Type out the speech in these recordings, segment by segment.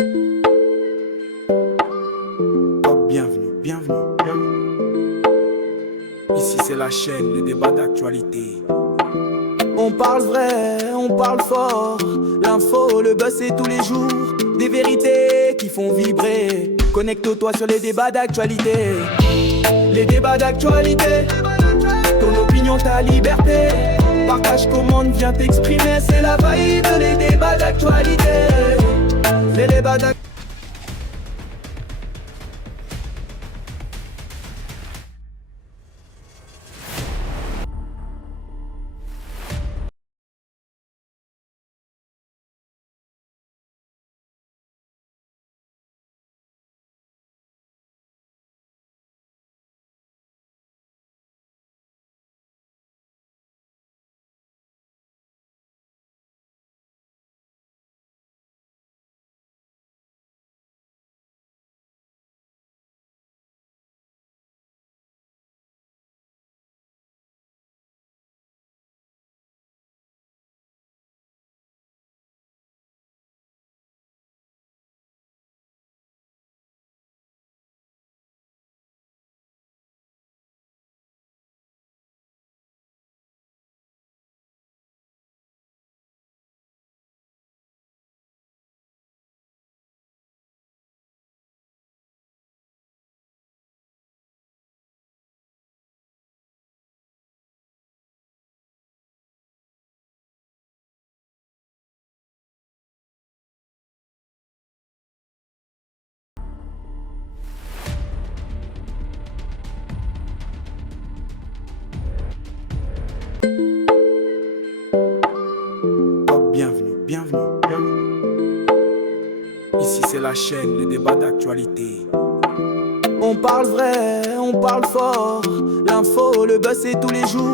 Oh, bienvenue, bienvenue, bienvenue. Ici c'est la chaîne, le débat d'actualité. On parle vrai, on parle fort. L'info, le buzz c'est tous les jours. Des vérités qui font vibrer. Connecte-toi sur les débats d'actualité. Les débats d'actualité. Ton opinion, ta liberté. Partage, commande, viens t'exprimer. C'est la vibe, les débats d'actualité. Les débats d'actualité. Oh, bienvenue, bienvenue, bienvenue. Ici c'est la chaîne, le débat d'actualité. On parle vrai, on parle fort. L'info, le buzz c'est tous les jours.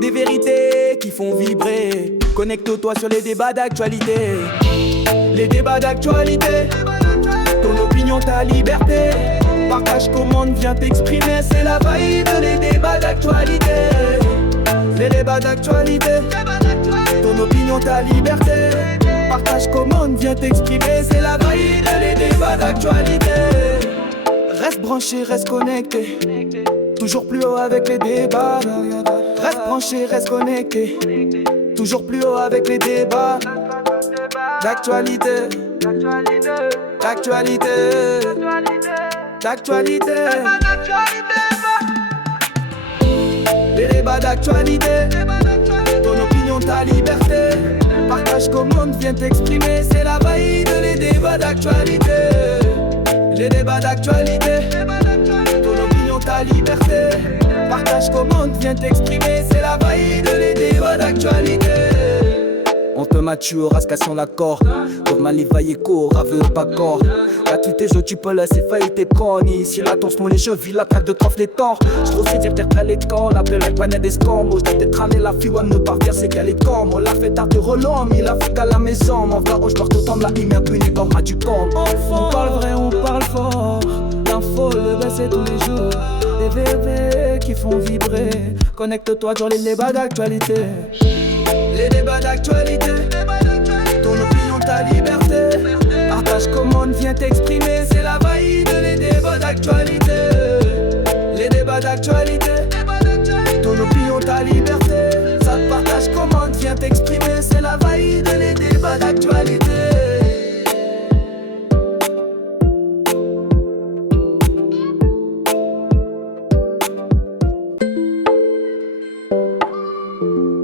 Des vérités qui font vibrer. Connecte-toi sur les débats d'actualité. Les débats d'actualité. Ton opinion, ta liberté. Partage, commande, viens t'exprimer. C'est la vibe, les débats d'actualité. Les débats d'actualité. Ton opinion, ta liberté. Partage, commande, viens t'exprimer. C'est la vibe, les débats d'actualité. Reste branché, reste connecté. Toujours plus haut avec les débats. Reste branché, reste connecté. Toujours plus haut avec les débats. D'actualité. D'actualité. D'actualité. Les débats d'actualité. Ton opinion, ta liberté. Partage, commande, viens t'exprimer. C'est la vibe, les débats d'actualité. Les débats d'actualité. Ton opinion, ta liberté. Partage, commande, viens t'exprimer. C'est la vibe, les débats d'actualité. On te mature, rascation l'accord. Pour manivailler court, aveu pas corps. Gratuité, je tu peux laisser faillir tes connes. Si la torse mon les jeux, vis la traque de trophée les torts. Je trouve dire terre les camps, l'appeler la panette des scams. Moi, je t'ai la fille, on ne part dire c'est qu'elle est comme. On l'a fait tard de relom, il a fait à la maison. Mon frère, je dois tout temps de la ligne, un peu comme à du camp. On parle vrai, on parle fort. L'info, le bain, c'est tous les jours. Des VV qui font vibrer. Connecte-toi sur les débats d'actualité. Les débats d'actualité. Ton opinion, ta liberté. Partage, commande, viens t'exprimer. C'est la vibe, les débats d'actualité. Les débats d'actualité. Ton opinion, ta liberté. Ça te partage, commande, viens t'exprimer. C'est la vibe, les débats d'actualité.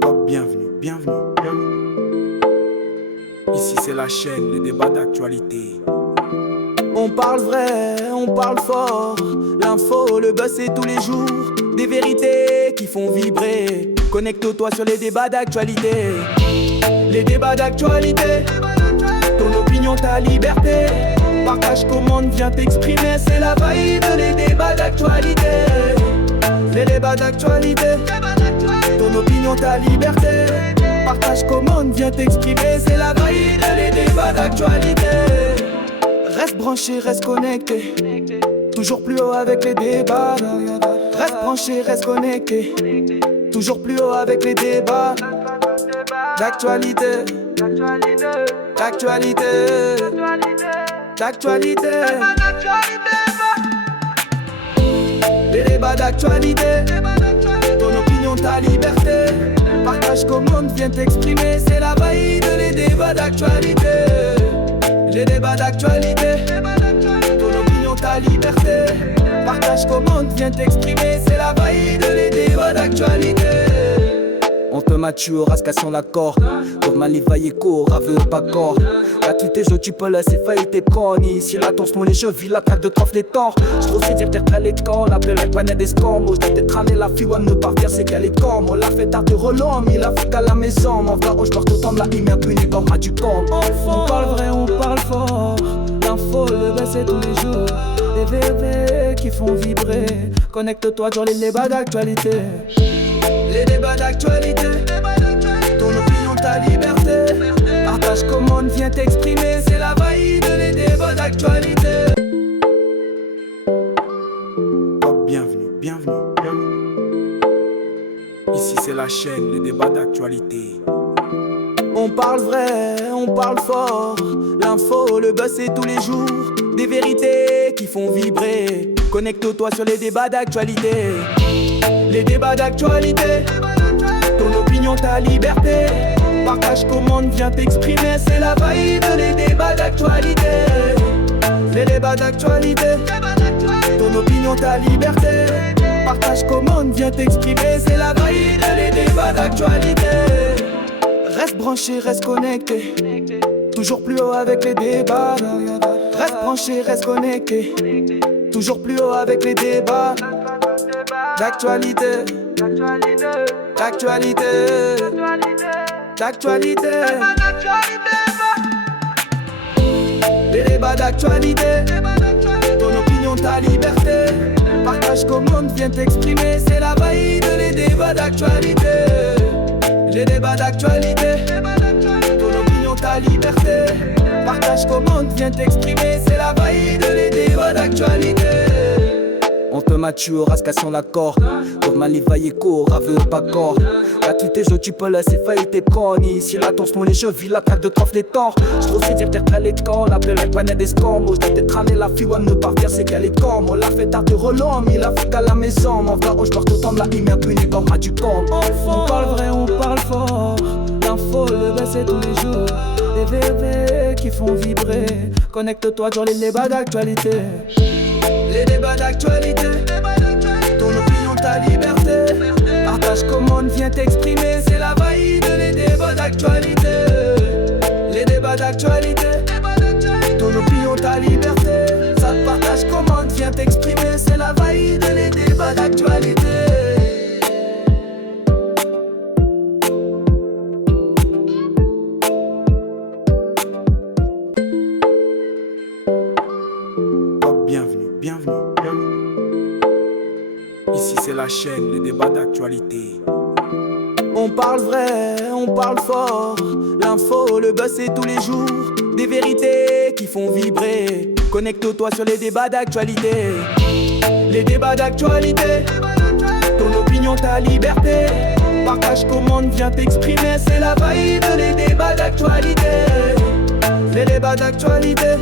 Oh, bienvenue, bienvenue, bienvenue. Ici c'est la chaîne, le débat d'actualité. On parle vrai, on parle fort. L'info, le buzz c'est tous les jours. Des vérités qui font vibrer. Connecte-toi sur les débats d'actualité. Les débats d'actualité. Ton opinion, ta liberté. Partage, commande, viens t'exprimer. C'est la vibe, les débats d'actualité. Les débats d'actualité. Ton opinion, ta liberté. Partage, commande, viens t'exprimer. C'est la vibe, les débats d'actualité. Reste branché, reste connecté. Toujours plus haut avec les débats. Reste branché, reste connecté. Toujours plus haut avec les débats. D'actualité. D'actualité. d'actualité. Les débats d'actualité. Ton opinion, ta liberté. Partage comme on vient t'exprimer. C'est la valide, les débats d'actualité. Les débats d'actualité. Ton opinion, ta liberté. Partage comme on vient t'exprimer. C'est la valide, les débats d'actualité. On te mature, rascation l'accord. Pour Malivaille court, aveu pas corps. Là tous tes jeux tu peux laisser faillir tes cons. Ici la tension mon les jeux, vis la traque de trophée les torts. J'trouve c'est dire t'es les camps, l'appel la poignée des scams. Moi j't'ai traîné la fille, on ne pas dire c'est qu'elle est comme. On l'a fait tard de relom, il a fait à la maison. Mon frère, je porte autant de la ligne, impuni comme à du camp. On parle vrai, on parle fort. L'info, le baisser tous les jours. Des VV qui font vibrer. Connecte-toi dans les débats d'actualité. Les débats d'actualité. Ton opinion, ta liberté. Partage comment on vient t'exprimer. C'est la valide, les débats d'actualité. Oh, bienvenue, bienvenue, bienvenue. Ici c'est la chaîne, les débats d'actualité. On parle vrai, on parle fort. L'info, le buzz c'est tous les jours. Des vérités qui font vibrer. Connecte-toi sur les débats d'actualité. Les débats d'actualité. Ton opinion, ta liberté. Partage comment on vient t'exprimer. C'est la valide, les débats d'actualité. Les débats d'actualité. Ton opinion, ta liberté. Partage comment on vient t'exprimer. C'est la valide, les débats d'actualité. Reste branché, reste connecté. Toujours plus haut avec les débats. Reste branché, reste connecté. Toujours plus haut avec les débats. D'actualité. D'actualité. D'actualité. Les débats d'actualité. Ton opinion, ta liberté. Partage comment on vient t'exprimer. C'est la valide, les débats d'actualité. Les débats d'actualité. Ton opinion, ta liberté. Partage comment on vient t'exprimer. C'est la valide, les débats d'actualité. On te mature, rascation l'accord. Pour Malivaille court, aveu pas corps. Là tous tes jeux tu peux laisser faillir tes cons. Ici la tension mon les jeux, vis la traque de trophée les torts. J'trouve c'est dire t'es les camps, l'appel la poignée des scams. Moi j't'ai traîné la fille, on ne pas dire c'est qu'elle est comme. On l'a fait tard de relom, il a fait à la maison. Mon frère, je porte autant de la ligne, impuni comme à du camp. On parle vrai, on parle fort. L'info, le baisser tous les jours. Des VV qui font vibrer. Connecte-toi dans les débats d'actualité. Les débats d'actualité. Ton opinion, ta liberté. Partage comment on vient t'exprimer. C'est la valide, les débats d'actualité. Les débats d'actualité. Ton opinion, ta liberté. Ça te partage comment on vient t'exprimer. C'est la valide, les débats d'actualité. Bienvenue, bienvenue, bienvenue. Ici c'est la chaîne, les débats d'actualité. On parle vrai, on parle fort. L'info, le buzz c'est tous les jours. Des vérités qui font vibrer. Connecte-toi sur les débats d'actualité. Les débats d'actualité. Ton opinion, ta liberté. Partage comment on vient t'exprimer. C'est la valide, les débats d'actualité. Les débats d'actualité.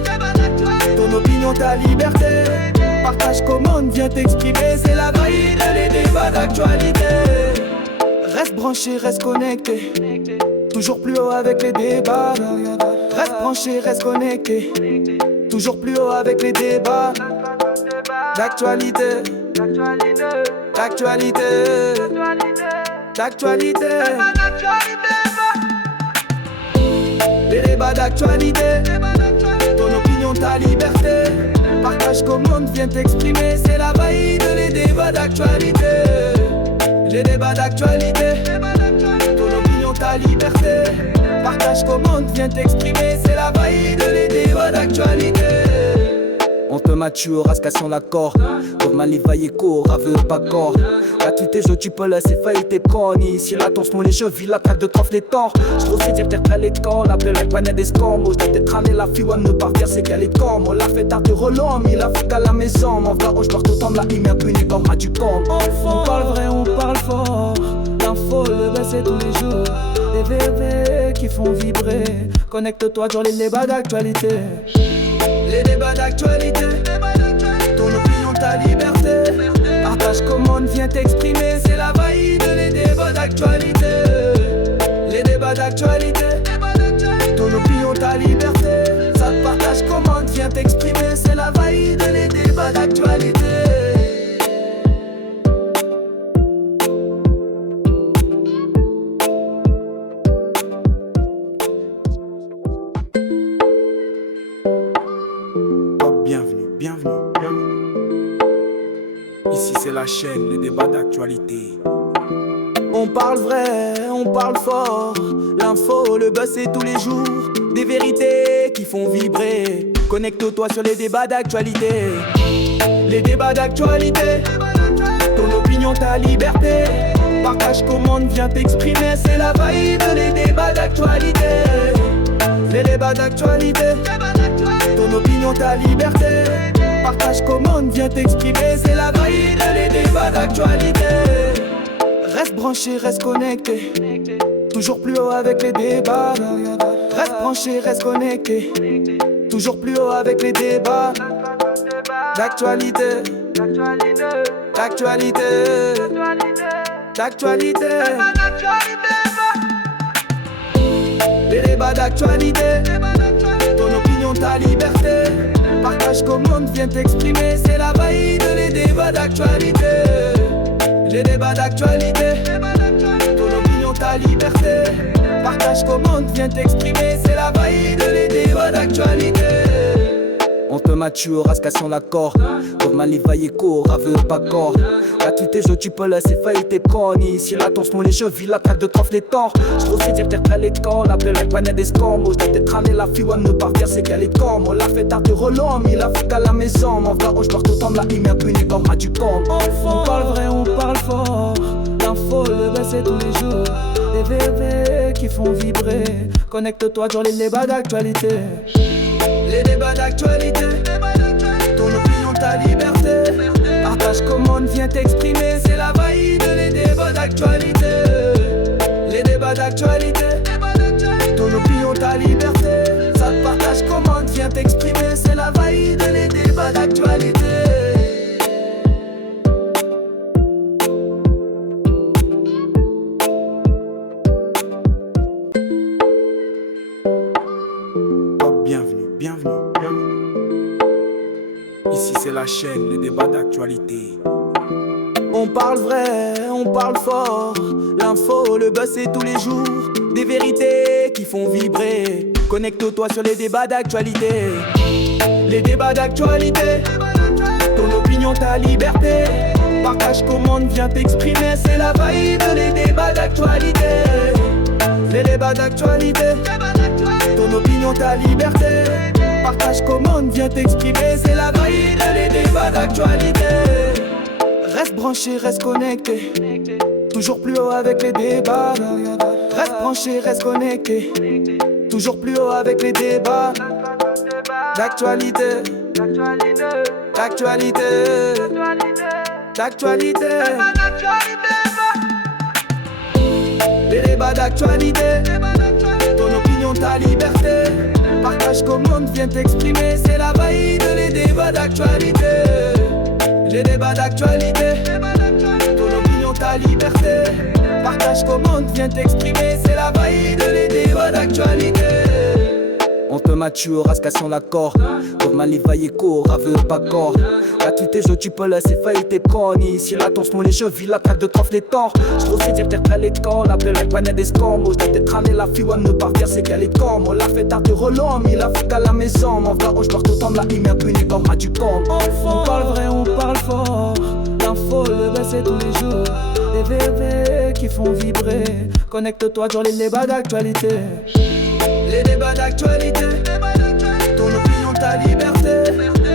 Ton opinion, ta liberté. Partage comment on vient t'exprimer. C'est la valide, les débats d'actualité. Reste branché, reste connecté. Toujours plus haut avec les débats. Reste branché, reste connecté. Toujours plus haut avec les débats. D'actualité. D'actualité. D'actualité. Les débats d'actualité. Ton opinion, ta liberté. Partage comment on vient t'exprimer. C'est la valide, les débats d'actualité. Les débats d'actualité. Ton opinion, ta liberté. Partage comment on vient t'exprimer. C'est la valide, les débats d'actualité. On te mature, rascation l'accord. Pour Malivaille court, aveu pas corps. Là tous tes jeux tu peux laisser faillir tes cons. Ici la tension mon les jeux, vis la traque de trophée les torts. J'trouve c'est dire t'es les camps, l'appel la poignée des scams. Moi j't'ai traîné la fille, on ne pas dire c'est qu'elle est comme. On l'a fait tard de relom, il a fait à la maison. Mon frère, je porte autant de la ligne, impuni comme à du camp. On parle vrai, on parle fort. L'info, le baisser tous les jours. Des VV qui font vibrer. Connecte-toi dans les débats d'actualité. Les débats débats d'actualité. Ton opinion, ta liberté. Partage, commente, viens t'exprimer. C'est la vaïde, les débats d'actualité. Les débats d'actualité. Ton opinion, ta liberté. Ça te partage, commente, viens t'exprimer. C'est la vaïde, les débats d'actualité. Bienvenue, bienvenue, bienvenue. Ici c'est la chaîne, les débats d'actualité. On parle vrai, on parle fort. L'info, le buzz c'est tous les jours. Des vérités qui font vibrer. Connecte-toi sur les débats d'actualité. Les débats d'actualité. Ton opinion, ta liberté. Partage, commente, viens t'exprimer. C'est la vibe, les débats d'actualité. Les débats d'actualité. Ton opinion, ta liberté. Partage, commente, viens t'exprimer. C'est la vibe, les débats d'actualité. Reste branché, reste connecté. Toujours plus haut avec les débats. Reste branché, reste connecté. Toujours plus haut avec les débats. D'actualité. D'actualité. D'actualité. Les débats d'actualité. Ton opinion, ta liberté. Partage, commente, viens t'exprimer. C'est la vaïde, les débats d'actualité. Les débats d'actualité. Ton opinion, ta liberté. Partage, commente, viens t'exprimer. C'est la vaïde, les débats d'actualité. On te mature, rascation la corde. Pour malivailler court, aveu pas corps. Là tous tes jeux tu peux laisser faillir tes connes. Si la tense mon les jeux, vis la traque de trophée les torts. J'trouve c'est dire t'es les camps, l'appel la panette des scams. Moi j't'ai tramé la fille, on ne part dire c'est qu'elle est comme. On l'a fait tard de relom, il a fait à la maison. Mon frère, je dois tout temps de la ligne, impuni comme à du camp. On parle vrai, on parle fort. L'info, le buzz c'est tous les jours. Des VV qui font vibrer. Connecte-toi sur les débats d'actualité. Les débats d'actualité. Ton opinion, ta liberté. Partage, commente, viens t'exprimer. C'est la vaïde, les débats d'actualité. Les débats d'actualité. Ton opinion, ta liberté. Ça te partage, commente, viens t'exprimer. C'est la vaïde, les débats d'actualité. Bienvenue, bienvenue, bienvenue. Ici c'est la chaîne, les débats d'actualité. On parle vrai, on parle fort. L'info, le buzz c'est tous les jours. Des vérités qui font vibrer. Connecte-toi sur les débats d'actualité. Les débats d'actualité. Ton opinion, ta liberté. Partage, commente, viens t'exprimer. C'est la vibe, les débats d'actualité. Les débats d'actualité. Ton opinion, ta liberté. Partage, commente, viens t'exprimer. C'est la vibe, les débats d'actualité. Reste branché, reste connecté. Toujours plus haut avec les débats. Reste branché, reste connecté. Toujours plus haut avec les débats. D'actualité. D'actualité. D'actualité. Les débats d'actualité. Ton opinion, ta liberté. Partage, commente, viens t'exprimer. C'est la vaïde, les débats d'actualité. Les débats d'actualité. Ton opinion, ta liberté. Partage, commente, viens t'exprimer. C'est la vaïde, les débats d'actualité. On te mature, rascation la corde. Pour malivailler court, aveu pas corps. Là tous tes jeux tu peux laisser faillir tes connes. Si la tense mon les jeux, vis la traque de trophée les torts. J'trouve c'est dire t'es les camps, l'appel la panette des scams. Moi j't'ai tramé la fille, on ne part dire c'est qu'elle est comme. On l'a fait tard de relom, il a fait à la maison. Mon frère, je dois tout temps de la ligne, impuni comme à du camp. On parle vrai, on parle fort. L'info, le buzz c'est tous les jours. Des VV qui font vibrer. Connecte-toi sur les débats d'actualité. Les débats d'actualité. Ton opinion, ta liberté.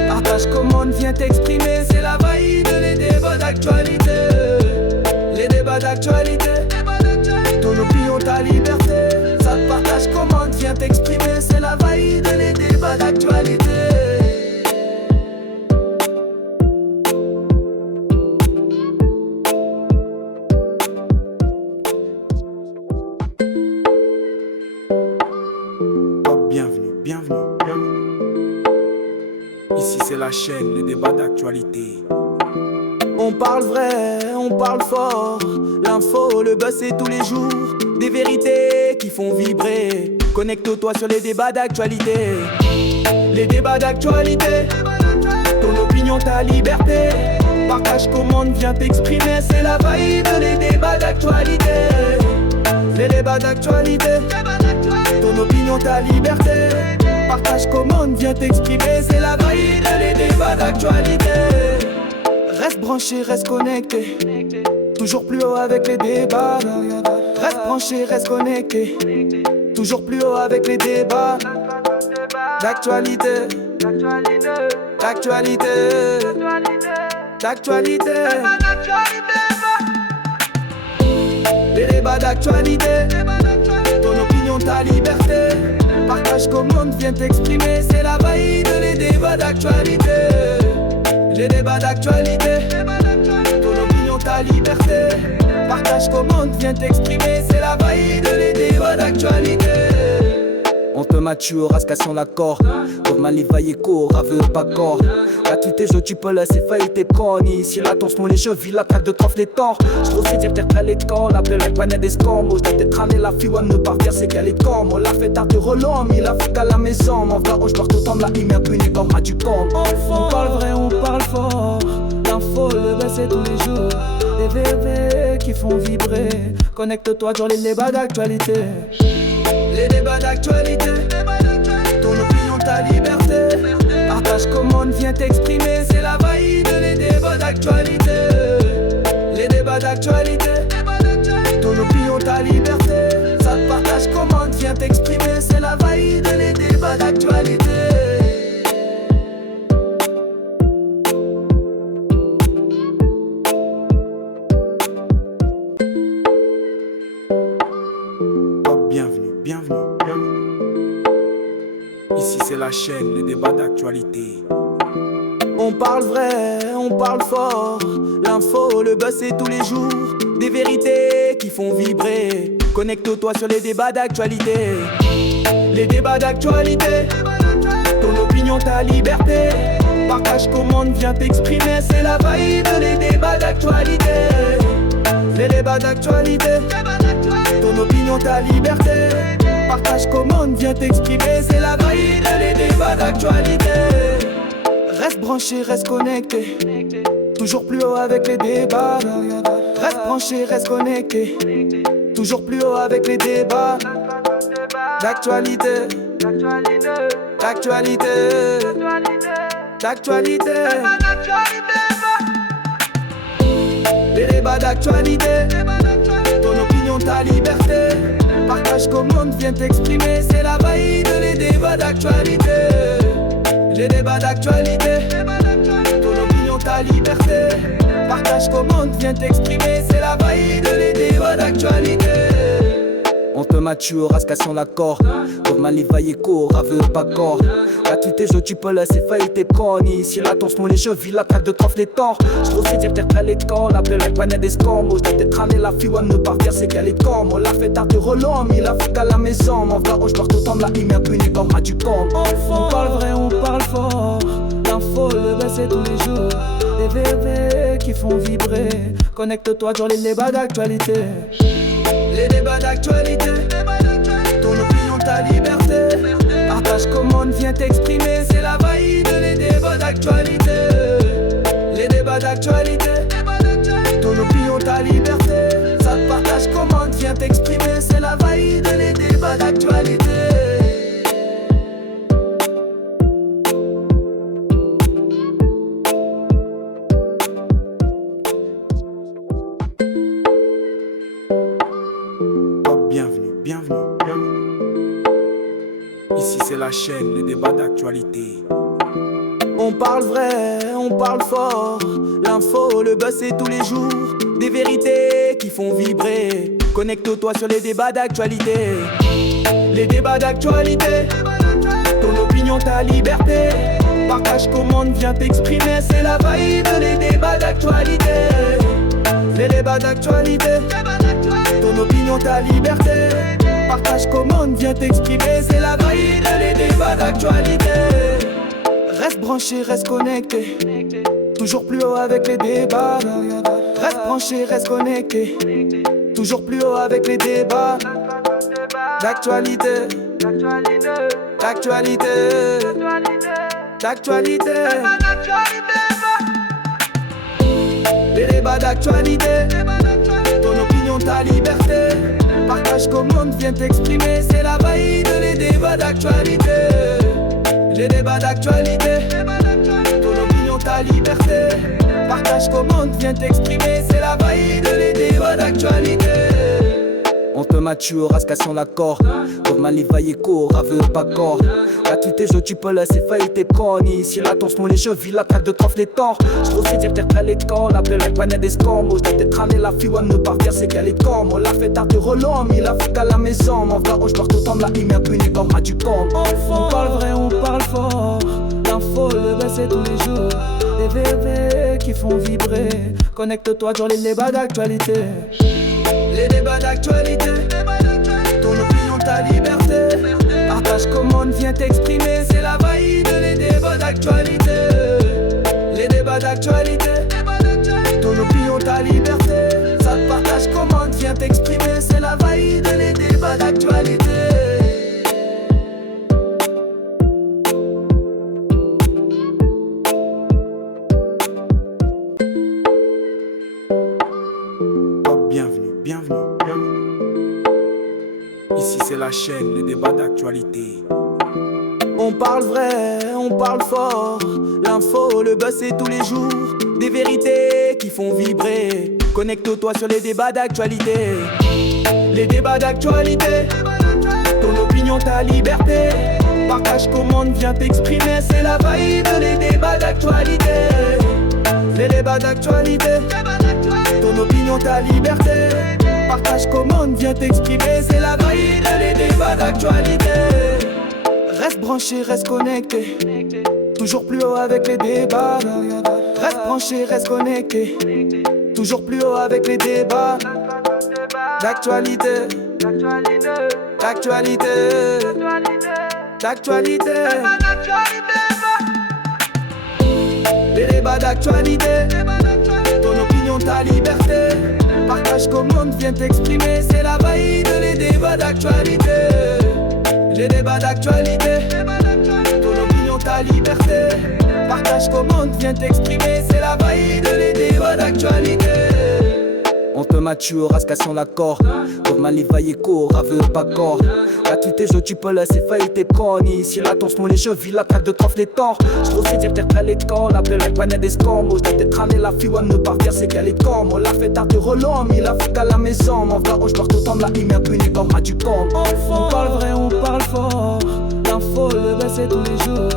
Partage, commente, viens t'exprimer. C'est la vaïde, les débats d'actualité. Les débats d'actualité. Ton opinion, ta liberté. Ça te partage, commente, viens t'exprimer. C'est la vaïde, les débats d'actualité. Bienvenue, bienvenue, bienvenue. chaîne, les débats d'actualité. On parle vrai, on parle fort. L'info, le buzz, c'est tous les jours. Des vérités qui font vibrer. Connecte-toi sur les débats d'actualité. Les débats d'actualité. Ton opinion, ta liberté. Partage, commente, viens t'exprimer. C'est la vibe, les débats d'actualité. Les débats d'actualité. Ton opinion, ta liberté. Partage, commente, viens t'exprimer. C'est la vibe, les débats d'actualité. Reste branché, reste connecté. Toujours plus haut avec les débats. Reste branché, reste connecté. Toujours plus haut avec les débats. D'actualité. D'actualité. D'actualité. Les débats d'actualité. Ton opinion, ta liberté. Partage, commente, viens t'exprimer. C'est la vibe, les débats d'actualité. Les débats d'actualité. Ton opinion, ta liberté. Partage, commente, viens t'exprimer. C'est la vibe, les débats d'actualité. On te mature, rascation l'accord. Pour Malivaille court, aveu pas corps. Là tous tes jeux tu peux laisser faillir tes connes. Ici la tension mon les jeux, vis la traque de trophée les torts. J'trouve c'est dire t'es les camps, l'appel la panette des scams. Moi j't'ai traîné la fille, on ne part dire c'est qu'elle est comme. On l'a fait tard de relom, il a fait à la maison. Mon frère, je dois tout temps de la ligne, impuni comme à du camp. On parle vrai, on parle fort. L'info, le baisse c'est tous les jours. Des VV qui font vibrer. Connecte-toi sur les débats d'actualité. Les débats d'actualité. Ton opinion, ta liberté. Partage, commente, viens t'exprimer. C'est la vibe, les débats d'actualité. Les débats d'actualité. Ton opinion, ta liberté. Ça te partage, commente, viens t'exprimer. C'est la vibe, les débats d'actualité. Bienvenue, bienvenue, bienvenue. Ici c'est la chaîne, les débats d'actualité. On parle vrai, on parle fort. L'info, le buzz, c'est tous les jours. Des vérités qui font vibrer. Connecte-toi sur les débats d'actualité. Les débats d'actualité. Ton opinion, ta liberté. Partage, commente, viens t'exprimer. C'est la vibe, les débats d'actualité. Les débats d'actualité. Ton opinion, ta liberté. Partage, commente, viens t'exprimer. C'est la vibe, les débats d'actualité. Reste branché, reste connecté. Toujours plus haut avec les débats. Reste branché, reste connecté. Toujours plus haut avec les débats. D'actualité. D'actualité. D'actualité. Les débats d'actualité. Ton opinion, ta liberté. Partage, commente, viens t'exprimer. C'est la vibe, les débats d'actualité. Les débats d'actualité. Ton opinion, ta liberté. Partage, commente, viens t'exprimer. C'est la vibe, les débats d'actualité. On te mature, rascation l'accord. Pour Malivaille court, aveu pas corps. Là tous tes jeux tu peux laisser faillir tes connes. Ici la tension mon les jeux, vis la traque de trophée les torts. J'trouve c'est dire t'es les camps, l'appel la panette des scams. Moi j't'ai traîné la fille, on ne part dire c'est qu'elle est comme. On l'a fait tard de relom, il a fait à la maison. Mon frère, je dois tout temps de la ligne, impuni comme à du camp. On parle vrai, on parle fort. L'info, le baisse c'est tous les jours. Des VV qui font vibrer. Connecte-toi sur les débats d'actualité. Les débats d'actualité. Ton opinion, ta liberté. Partage, commente, viens t'exprimer. C'est la vibe, les débats d'actualité. Les débats d'actualité. Ton opinion, ta liberté. Ça te partage, commente, viens t'exprimer. C'est la vibe, les débats d'actualité. Bienvenue, bienvenue, bienvenue. Ici c'est la chaîne, les débats d'actualité. On parle vrai, on parle fort. L'info, le buzz, c'est tous les jours. Des vérités qui font vibrer. Connecte-toi sur les débats d'actualité. Les débats d'actualité. Ton opinion, ta liberté. Partage, commente, viens t'exprimer. C'est la vibe, les débats d'actualité. Les débats d'actualité. Ton opinion, ta liberté. Partage, commente, viens t'exprimer. C'est la vibe, les débats d'actualité. Reste branché, reste connecté. Toujours plus haut avec les débats. Reste branché, reste connecté. Toujours plus haut avec les débats. D'actualité. D'actualité. D'actualité. Les débats d'actualité. Ton opinion, ta liberté. Partage comme on vient t'exprimer. C'est la valide, les débats d'actualité. Les débats d'actualité. Ton opinion, ta liberté. Partage comme on vient t'exprimer. C'est la valide, les débats d'actualité. On te mature, rascation l'accord. Comme Malivaille court, aveu pas corps. Là tous tes jeux tu peux laisser faillir tes connes. Ici la tension mon les jeux, vis la traque de trophée les torts. J'trouve c'est dire t'es les camps, l'appel la panette des scams. Moi j't'ai tramé la fille, on ne part dire c'est qu'elle est comme. On l'a fait tard de relom, il a fait à la maison. Mon frère, je dois tout temps de la ligne, impuni comme à du camp. On parle vrai, on parle fort. L'info, le baisser tous les jours. Des VV qui font vibrer. Connecte-toi dans les débats d'actualité. Les débats d'actualité. Ton opinion, ta liberté. Partage comme on vient t'exprimer. C'est la valide, les débats d'actualité. Les débats d'actualité. Ton opinion, ta liberté. Ça te partage comme on vient t'exprimer. C'est la valide, les débats d'actualité. Bienvenue, bienvenue, bienvenue. Ici c'est la chaîne, les débats d'actualité. On parle vrai, on parle fort. L'info, le buzz c'est tous les jours. Des vérités qui font vibrer. Connecte-toi sur les débats d'actualité. Les débats d'actualité. Ton opinion, ta liberté. Partage comment on vient t'exprimer. C'est la valide, les débats d'actualité. Les débats d'actualité. Ton opinion, ta liberté. Partage comment on vient t'exprimer. C'est la valide, les débats d'actualité. Reste branché, reste connecté. Toujours plus haut avec les débats. Reste branché, reste connecté. Toujours plus haut avec les débats. D'actualité. D'actualité. D'actualité. Les débats d'actualité. Ton opinion, ta liberté. Partage comme on vient t'exprimer. C'est la valide, les débats d'actualité. Les débats d'actualité. Ton opinion, ta liberté. Partage comme on vient t'exprimer. C'est la valide, les débats d'actualité. On te mature, rascation l'accord. Comme Malivaille court, aveu pas corps. Là tous tes jeux tu peux laisser faillir tes connes. Ici la tension mon les jeux, vis la traque de trophée les torts. J'trouve c'est dire t'es les camps, l'appel la panette des scams. Moi j't'ai tramé la fille, on ne part dire c'est qu'elle est comme. On l'a fait tard de relom, il a fait à la maison. Mon frère, je dois tout temps de la ligne, impuni comme à du camp. On parle vrai, on parle fort. L'info, le baisser tous les jours.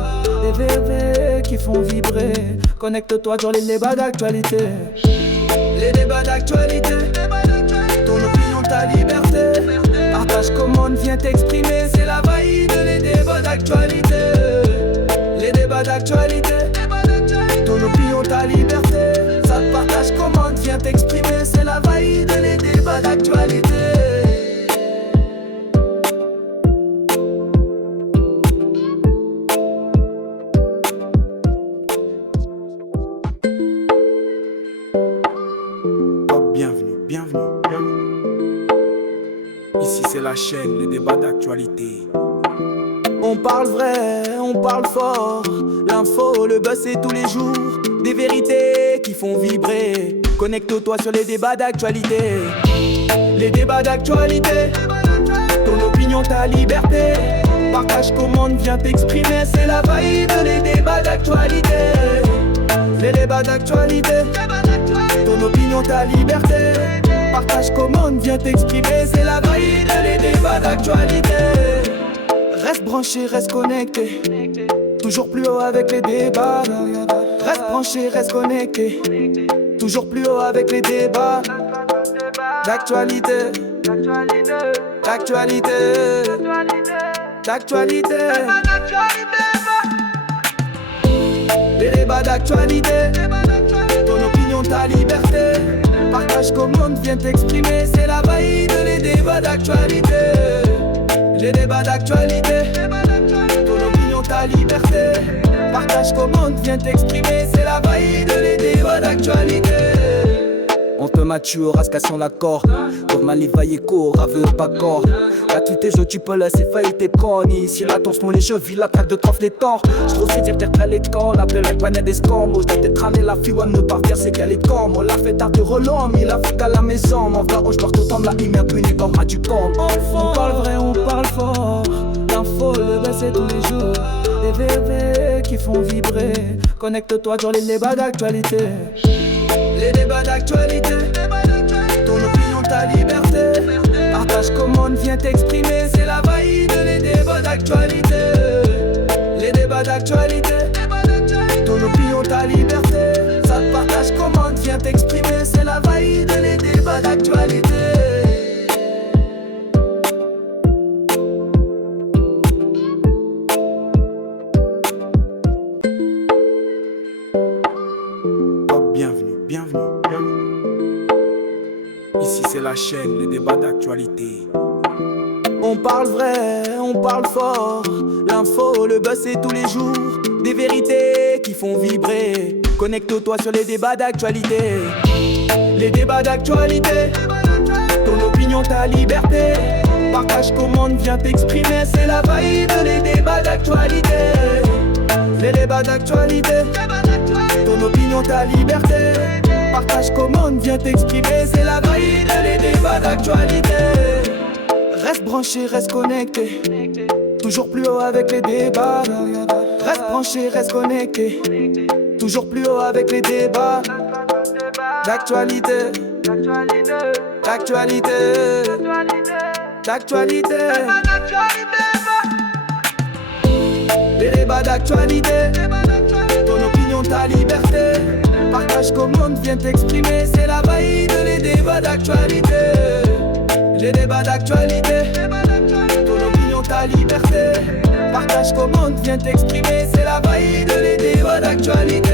Des VV qui font vibrer. Connecte-toi dans les débats d'actualité. Les débats d'actualité. Ton opinion, ta liberté. Partage comment on vient t'exprimer. C'est la valide, les débats d'actualité. Les débats d'actualité. Ton opinion, ta liberté. Ça te partage comment on vient t'exprimer. C'est la valide, les débats d'actualité. Bienvenue, bienvenue, bienvenue. Ici c'est la chaîne, les débats d'actualité. On parle vrai, on parle fort. L'info, le buzz c'est tous les jours. Des vérités qui font vibrer. Connecte-toi sur les débats d'actualité. Les débats d'actualité. Ton opinion, ta liberté. Partage comment on vient t'exprimer. C'est la valide, les débats d'actualité. Les débats d'actualité. Ton opinion, ta liberté. Partage comment on vient t'exprimer. C'est la valide, les débats d'actualité. Reste branché, reste connecté. Toujours plus haut avec les débats. Reste branché, reste connecté. Toujours plus haut avec les débats. D'actualité. D'actualité. D'actualité. Les débats d'actualité. Ton opinion, ta liberté. Partage comme on vient t'exprimer. C'est la valide, les débats d'actualité. Les débats d'actualité. Ton opinion, ta liberté. Partage, commente, viens t'exprimer. C'est la valide, les débats d'actualité. On te mature, rascation l'accord. Pour Malivaille court, aveu pas corps. Là tous tes jeux tu peux laisser faillir tes connes. Si la tense mon les jeux, vis la traque de trophée les torts. J'trouve c'est dire t'es les camps, l'appel la planète des scams. Moi j't'ai traîné la fille, on ne pas dire c'est qu'elle est comme. On l'a fait tard de relom, il a fait à la maison. Mon frère, je dois tout temps de la ligne, impuni comme à du camp. On parle vrai, on parle fort. L'info, le baisser tous les jours. Des VV qui font vibrer. Connecte-toi sur les débats d'actualité. Les débats d'actualité, ton opinion, ta liberté. Partage, commande, viens t'exprimer. C'est la valide, les débats d'actualité. Les débats d'actualité, ton opinion, ta liberté. Ça te partage, commande, viens t'exprimer. C'est la valide, les débats d'actualité. Bienvenue, bienvenue, bienvenue. Ici c'est la chaîne, les débats d'actualité. On parle vrai, on parle fort. L'info, le buzz c'est tous les jours. Des vérités qui font vibrer. Connecte-toi sur les débats d'actualité. Les débats d'actualité, ton opinion, ta liberté. Partage, commande, viens t'exprimer. C'est la valide, les débats d'actualité. Les débats d'actualité, ton opinion, ta liberté. Partage, commande, viens t'exprimer. C'est la valide, les débats d'actualité. Reste branché, reste connecté. Toujours plus haut avec les débats. Reste branché, reste connecté. Toujours plus haut avec les débats. D'actualité, d'actualité, d'actualité. Les débats d'actualité, ton opinion, ta liberté. Partage, commande, viens t'exprimer. C'est la valide, les débats d'actualité. Les débats d'actualité, ton opinion, ta liberté. Partage, commande, viens t'exprimer. C'est la valide, les débats d'actualité.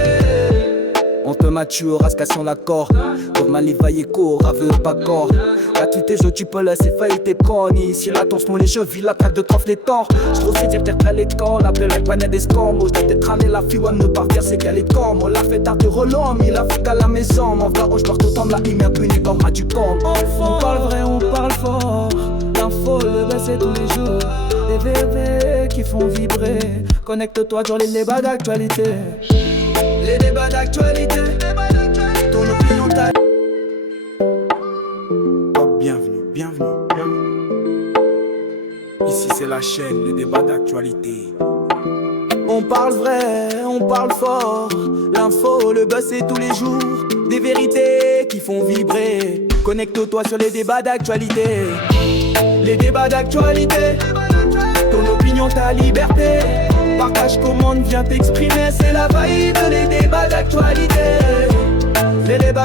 On te mature, rascation l'accord. Pour Malivaille court, aveu pas corps. Là tous tes jeux tu peux laisser faillir tes connes. Si la tense mon les jeux, vis la traque de trophée les torts. J'trouve c'est dire t'es les camps, l'appel la planète des scams. Moi j't'ai traîné la fille, on ne pas dire c'est qu'elle est comme. On l'a fait tard de relom, il a fait à la maison. Mon frère, je dois tout temps de la ligne, impuni comme à du camp. On parle vrai, on parle fort. L'info, le baisser tous les jours. Des VV qui font vibrer. Connecte-toi sur les débats d'actualité. Les débats d'actualité, ton opinion, ta... Bienvenue, bienvenue, bienvenue. Ici c'est la chaîne, les débats d'actualité. On parle vrai, on parle fort. L'info, le buzz c'est tous les jours. Des vérités qui font vibrer. Connecte-toi sur les débats d'actualité. Les débats d'actualité, ton opinion, ta liberté. Partage, commande, viens t'exprimer. C'est la valide, les débats d'actualité. Les débats